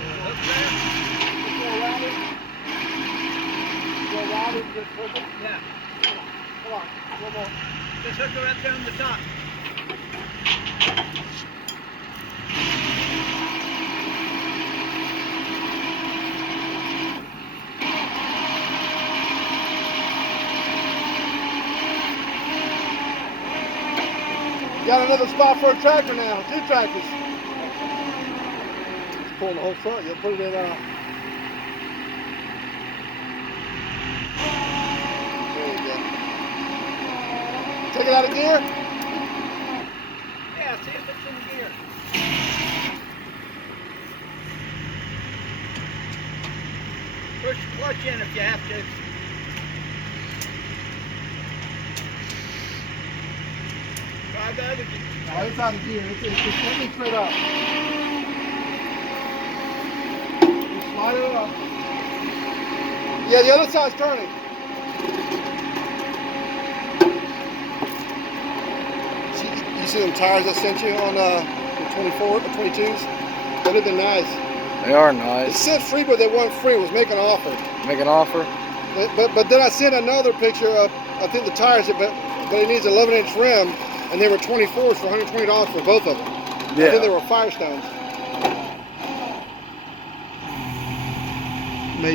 Hook there. Go around it, just hook it. Yeah. Come on, one more. Just hook her up there on the top. Got another spot for a tractor now. 2 tractors. Just pulling the whole front. You'll put it in. There you go. Take it out of gear. Yeah, see if it's in gear. Push the clutch in if you have to. Try the other gear. No, it's out of gear. It's coming straight up. You slide it up. Yeah, the other side's turning. You see them tires I sent you on the 24, the 22s? That'd have been nice. They are It nice. said free, but they weren't free. It was making an offer. Make an offer. But then I sent another picture of, I think the tires, but it needs 11-inch rim, and they were 24s for $120 for both of them. Yeah. I think they were Firestones.